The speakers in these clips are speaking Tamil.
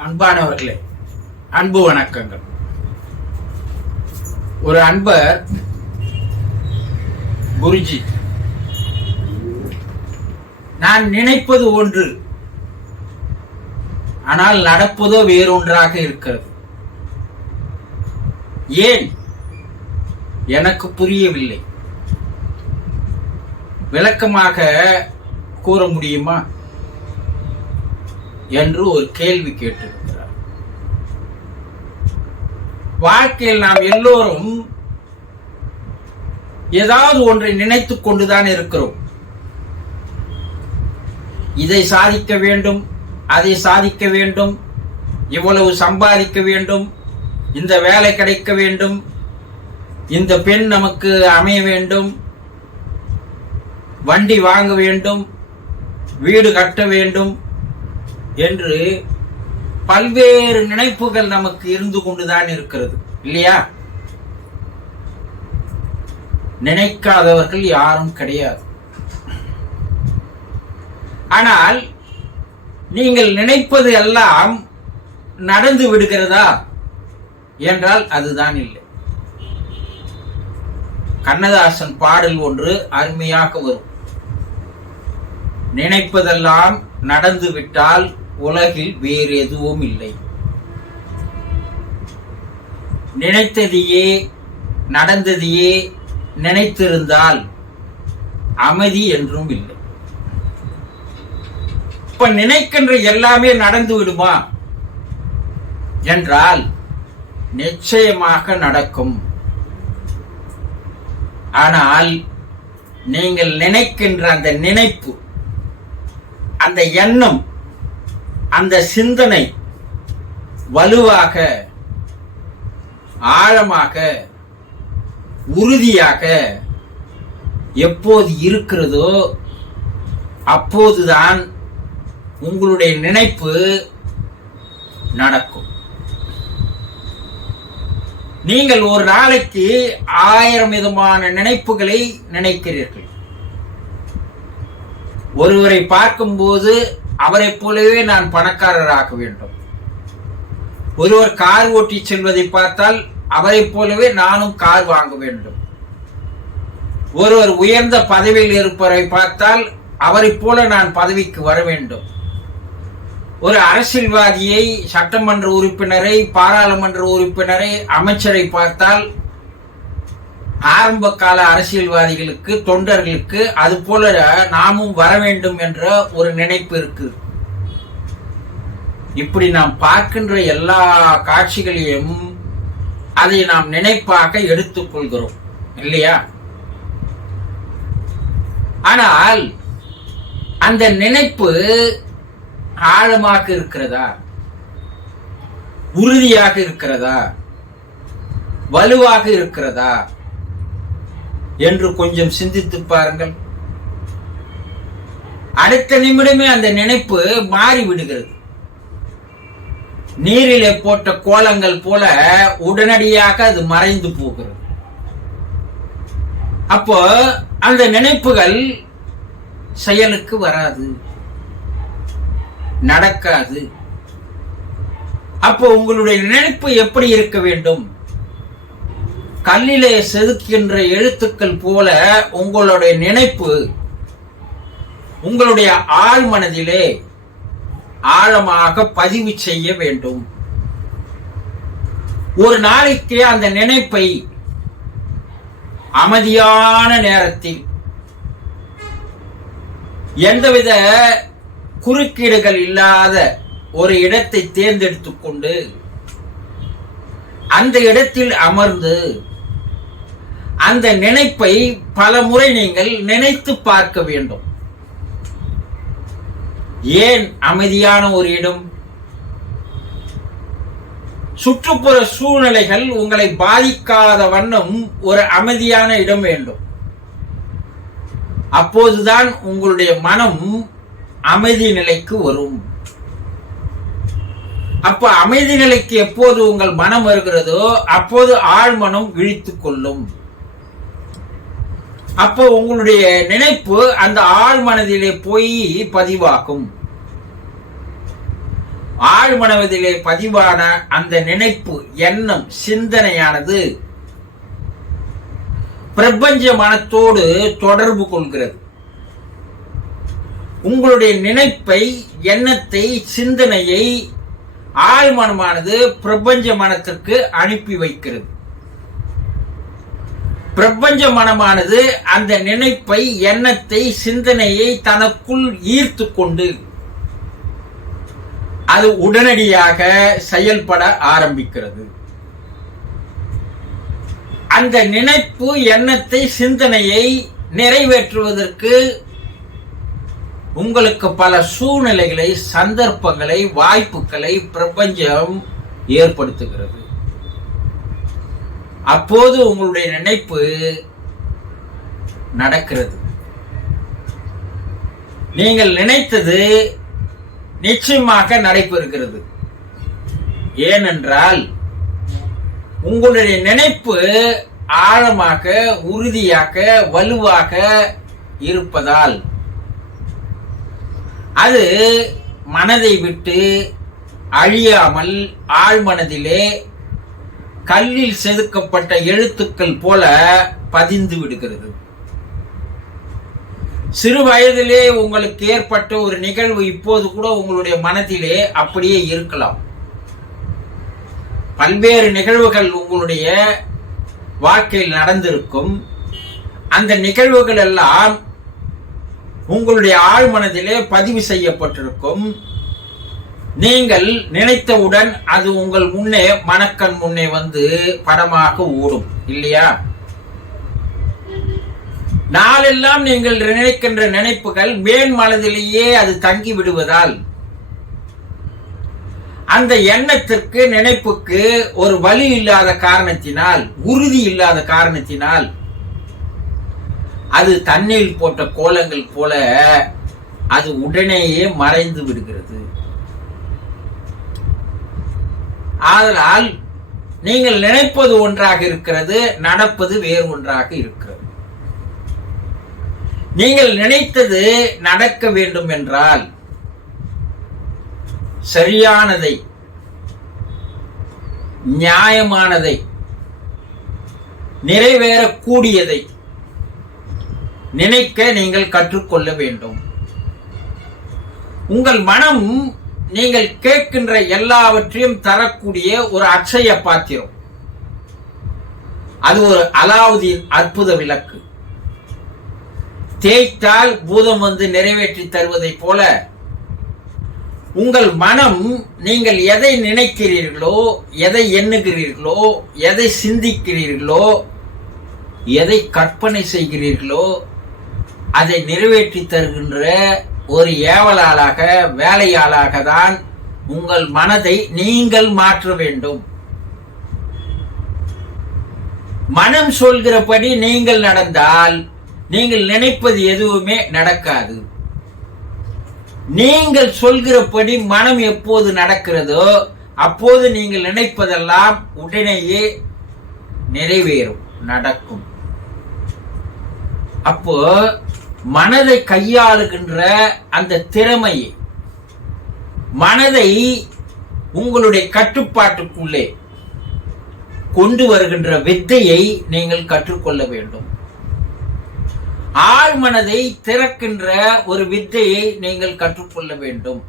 அன்பானவர்களே, அன்பு வணக்கங்கள். ஒரு அன்பர் குருஜி, நான் நினைப்பது ஒன்று, ஆனால் நடப்பதோ வேறொன்றாக இருக்கிறது. ஏன் எனக்கு புரியவில்லை. விளக்கமாக கூற முடியுமா என்று ஒரு கேள்வி கேட்டிருக்கிறார். வாழ்க்கையில் நாம் எல்லோரும் ஏதாவது ஒன்றை நினைத்துக் கொண்டுதான் இருக்கிறோம். இதை சாதிக்க வேண்டும், அதை சாதிக்க வேண்டும், இவ்வளவு சம்பாதிக்க வேண்டும், இந்த வேலை கிடைக்க வேண்டும், இந்த பெண் நமக்கு அமைய வேண்டும், வண்டி வாங்க வேண்டும், வீடு கட்ட வேண்டும் என்று பல்வேறு நினைப்புகள் நமக்கு இருந்து கொண்டுதான் இருக்கிறது, இல்லையா? நினைக்காதவர்கள் யாரும் கிடையாது. ஆனால் நீங்கள் நினைப்பது எல்லாம் நடந்து விடுகிறதா என்றால் அதுதான் இல்லை. கண்ணதாசன் பாடல் ஒன்று அருமையாக வரும். நினைப்பதெல்லாம் நடந்து விட்டால் உலகில் வேறு எதுவும் இல்லை. நினைத்ததையே நடந்ததையே நினைத்திருந்தால் அமைதி என்றும் இல்லை. இப்ப நினைக்கின்ற எல்லாமே நடந்து விடுமா என்றால் நிச்சயமாக நடக்கும். ஆனால் நீங்கள் நினைக்கின்ற அந்த நினைப்பு, அந்த எண்ணம், அந்த சிந்தனை வலுவாக, ஆழமாக, உறுதியாக எப்போது இருக்கிறதோ அப்போதுதான் உங்களுடைய நினைப்பு நடக்கும். நீங்கள் ஒரு நாளைக்கு 1000 விதமான நினைப்புகளை நினைக்கிறீர்கள். ஒருவரை பார்க்கும்போது அவரை போலவே நான் பணக்காரராக வேண்டும். ஒருவர் கார் ஓட்டி செல்வதை பார்த்தால் அவரை போலவே நானும் கார் வாங்க வேண்டும். ஒருவர் உயர்ந்த பதவியில் இருப்பவரை பார்த்தால் அவரை போல நான் பதவிக்கு வர வேண்டும். ஒரு அரசியல்வாதியை, சட்டமன்ற உறுப்பினரை, பாராளுமன்ற உறுப்பினரை, அமைச்சரை பார்த்தால் ஆரம்ப கால அரசியல்வாதிகளுக்கு, தொண்டர்களுக்கு அது போல நாமும் வர வேண்டும் என்ற ஒரு நினைப்பு இருக்கு. இப்படி நாம் பார்க்கின்ற எல்லா காட்சிகளையும் அதை நாம் நினைப்பாக எடுத்துக்கொள்கிறோம், இல்லையா? ஆனால் அந்த நினைப்பு ஆழமாக இருக்கிறதா, உறுதியாக இருக்கிறதா, வலுவாக இருக்கிறதா என்று கொஞ்சம் சிந்தித்து பாருங்கள். அடுத்த நிமிடமே அந்த நினைப்பு மாறிவிடுகிறது. நீரிலே போட்ட கோலங்கள் போல உடனடியாக அது மறைந்து போகிறது. அப்போ அந்த நினைப்புகள் செயலுக்கு வராது, நடக்காது. அப்போ உங்களுடைய நினைப்பு எப்படி இருக்க வேண்டும்? கல்லிலே செதுக்கின்ற எழுத்துக்கள் போல உங்களுடைய நினைப்பு உங்களுடைய ஆழ் மனதிலே ஆழமாக பதிவு செய்ய வேண்டும். ஒரு நாளைக்கு அந்த நினைப்பை அமைதியான நேரத்தில் எந்தவித குறுக்கீடுகள் இல்லாத ஒரு இடத்தை தேர்ந்தெடுத்துக் கொண்டு அந்த இடத்தில் அமர்ந்து அந்த நினைப்பை பல முறை நீங்கள் நினைத்து பார்க்க வேண்டும். ஏன் அமைதியான ஒரு இடம்? சுற்றுப்புற சூழ்நிலைகள் உங்களை பாதிக்காத வண்ணம் ஒரு அமைதியான இடம் வேண்டும். அப்போதுதான் உங்களுடைய மனம் அமைதி நிலைக்கு வரும். அப்ப அமைதி நிலைக்கு எப்போது உங்கள் மனம் வருகிறதோ அப்போது ஆழ்மனம் விழித்துக் கொள்ளும். அப்போ உங்களுடைய நினைப்பு அந்த ஆழ் மனதிலே போய் பதிவாகும். ஆழ்மனதிலே பதிவான அந்த நினைப்பு, எண்ணம், சிந்தனையானது பிரபஞ்ச மனத்தோடு தொடர்பு கொள்கிறது. உங்களுடைய நினைப்பை, எண்ணத்தை, சிந்தனையை ஆழ்மனமானது பிரபஞ்ச மனத்திற்கு அனுப்பி வைக்கிறது. பிரபஞ்ச மனமானது அந்த நினைப்பை, எண்ணத்தை, சிந்தனையை தனக்குள் ஈர்த்து கொண்டு அது உடனடியாக செயல்பட ஆரம்பிக்கிறது. அந்த நினைப்பு, எண்ணத்தை, சிந்தனையை நிறைவேற்றுவதற்கு உங்களுக்கு பல சூழ்நிலைகளை, சந்தர்ப்பங்களை, வாய்ப்புகளை பிரபஞ்சம் ஏற்படுத்துகிறது. அப்போது உங்களுடைய நினைப்பு நடக்கிறது. நீங்கள் நினைத்தது நிச்சயமாக நடைபெறுகிறது. ஏனென்றால் உங்களுடைய நினைப்பு ஆழமாக, உறுதியாக, வலுவாக இருப்பதால் அது மனதை விட்டு அழியாமல் ஆழ்மனதிலே கல்லில் செதுக்கப்பட்ட எழுத்துக்கள் போல பதிந்து விடுகிறது. சிறு வயதிலே உங்களுக்கு ஏற்பட்ட ஒரு நிகழ்வு இப்போது கூட உங்களுடைய மனதிலே அப்படியே இருக்கலாம். பல்வேறு நிகழ்வுகள் உங்களுடைய வாழ்க்கையில் நடந்திருக்கும். அந்த நிகழ்வுகள் எல்லாம் உங்களுடைய ஆழ்மனதிலே பதிவு செய்யப்பட்டிருக்கும். நீங்கள் நினைத்தவுடன் அது உங்கள் முன்னே, மனக்கண் முன்னே வந்து படமாக ஓடும், இல்லையா? நாளெல்லாம் நீங்கள் நினைக்கின்ற நினைப்புகள் மேன் மனதிலேயே அது தங்கி விடுவதால் அந்த எண்ணத்திற்கு, நினைப்புக்கு ஒரு வலி இல்லாத காரணத்தினால், உறுதி இல்லாத காரணத்தினால் அது தண்ணீர் போட்ட கோலங்கள் போல அது உடனேயே மறைந்து விடுகிறது. ஆதலால் நீங்கள் நினைப்பது ஒன்றாக இருக்கிறது, நடப்பது வேறு ஒன்றாக இருக்கிறது. நீங்கள் நினைத்தது நடக்க வேண்டும் என்றால் சரியானதை, நியாயமானதை, நிறைவேறக்கூடியதை நினைக்க நீங்கள் கற்றுக்கொள்ள வேண்டும். உங்கள் மனம் நீங்கள் கேட்கின்ற எல்லாவற்றையும் தரக்கூடிய ஒரு அட்சய பாத்திரம். அது ஒரு அலாவுதீன் அற்புத விளக்கு. தேய்த்தால் பூதம் வந்து நிறைவேற்றி தருவதை போல உங்கள் மனம் நீங்கள் எதை நினைக்கிறீர்களோ, எதை எண்ணுகிறீர்களோ, எதை சிந்திக்கிறீர்களோ, எதை கற்பனை செய்கிறீர்களோ அதை நிறைவேற்றி தருகின்ற ஒரு ஏவலாளாக, வேலையாளாக தான் உங்கள் மனதை நீங்கள் மாற்ற வேண்டும். மனம் சொல்கிறபடி நீங்கள் நடந்தால் நீங்கள் நினைப்பது எதுவுமே நடக்காது. நீங்கள் சொல்கிறபடி மனம் எப்போது நடக்கிறதோ அப்போது நீங்கள் நினைப்பதெல்லாம் உடனேயே நிறைவேறும், நடக்கும். அப்போ மனதை கையாளுகின்ற அந்த திறமையை, மனதை உங்களுடைய கட்டுப்பாட்டுக்குள்ளே கொண்டு வருகின்ற வித்தையை நீங்கள் கற்றுக்கொள்ள வேண்டும். ஆழ்மனதை திறக்கின்ற ஒரு வித்தையை நீங்கள் கற்றுக்கொள்ள வேண்டும்.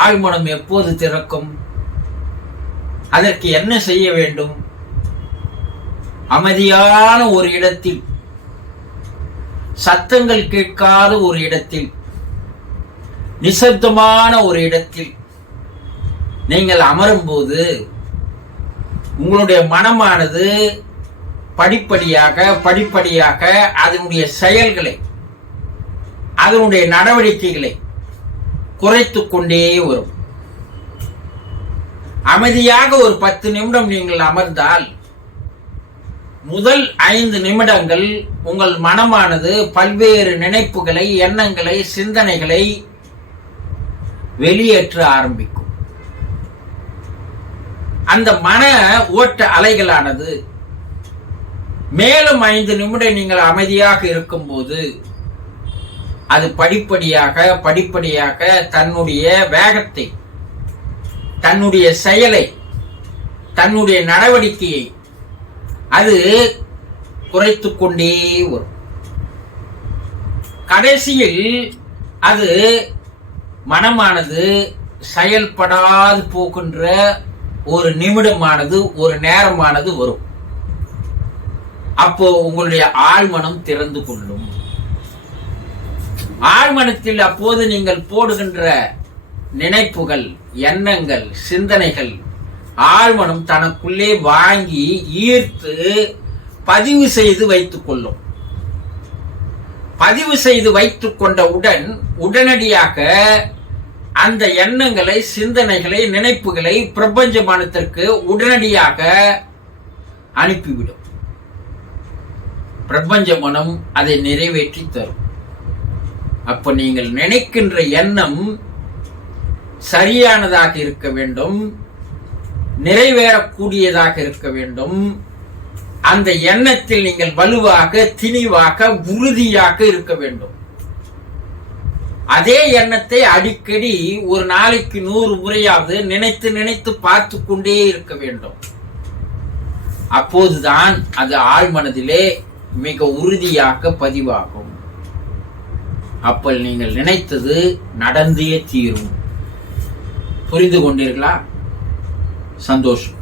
ஆழ்மனம் எப்போது திறக்கும்? அதற்கு என்ன செய்ய வேண்டும்? அமைதியான ஒரு இடத்தில், சத்தங்கள் கேட்காத ஒரு இடத்தில், நிசப்தமான ஒரு இடத்தில் நீங்கள் அமரும்போது உங்களுடைய மனமானது படிப்படியாக அதனுடைய செயல்களை, அதனுடைய நடவடிக்கைகளை குறைத்துக் கொண்டே வரும். அமைதியாக ஒரு 10 நிமிடம் நீங்கள் அமர்ந்தால் முதல் 5 நிமிடங்கள் உங்கள் மனமானது பல்வேறு நினைப்புகளை, எண்ணங்களை, சிந்தனைகளை வெளியேற்ற ஆரம்பிக்கும். அந்த மன ஓட்ட அலைகளானது மேலும் 5 நிமிடம் நீங்கள் அமைதியாக இருக்கும்போது அது படிப்படியாக தன்னுடைய வேகத்தை, தன்னுடைய செயலை, தன்னுடைய நடவடிக்கையை அது குறைத்துக் கொண்டே வரும். கடைசியில் அது மனமானது செயல்படாது போகின்ற ஒரு நிமிடமானது, ஒரு நேரமானது வரும். அப்போ உங்களுடைய ஆழ்மனம் திறந்து கொள்ளும். ஆழ்மனத்தில் அப்போது நீங்கள் போடுகின்ற நினைப்புகள், எண்ணங்கள், சிந்தனைகள் ஆழ்மனம் தனக்குள்ளே வாங்கி ஈர்த்து பதிவு செய்து வைத்துக் கொள்ளும். பதிவு செய்து வைத்துக் கொண்டவுடன் உடனடியாக அந்த எண்ணங்களை, சிந்தனைகளை, நினைப்புகளை பிரபஞ்ச மனத்திற்கு உடனடியாக அனுப்பிவிடும். பிரபஞ்ச மனம் அதை நிறைவேற்றி தரும். அப்ப நீங்கள் நினைக்கின்ற எண்ணம் சரியானதாக இருக்க வேண்டும், நிறைவேறக்கூடியதாக இருக்க வேண்டும். அந்த எண்ணத்தில் நீங்கள் வலுவாக, திணிவாக, உறுதியாக இருக்க வேண்டும். அதே எண்ணத்தை அடிக்கடி ஒரு நாளைக்கு 100 முறையாவது நினைத்து நினைத்து பார்த்து கொண்டே இருக்க வேண்டும். அப்போதுதான் அது ஆழ்மனதிலே மிக உறுதியாக பதிவாகும். அப்ப நீங்கள் நினைத்தது நடந்தே தீரும். புரிந்து கொண்டீர்களா? சந்தோஷம்.